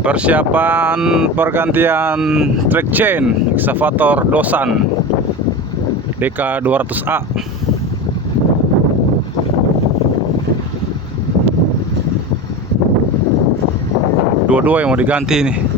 Persiapan pergantian track chain excavator Dosan DK 200A. Dua-dua yang mau diganti nih.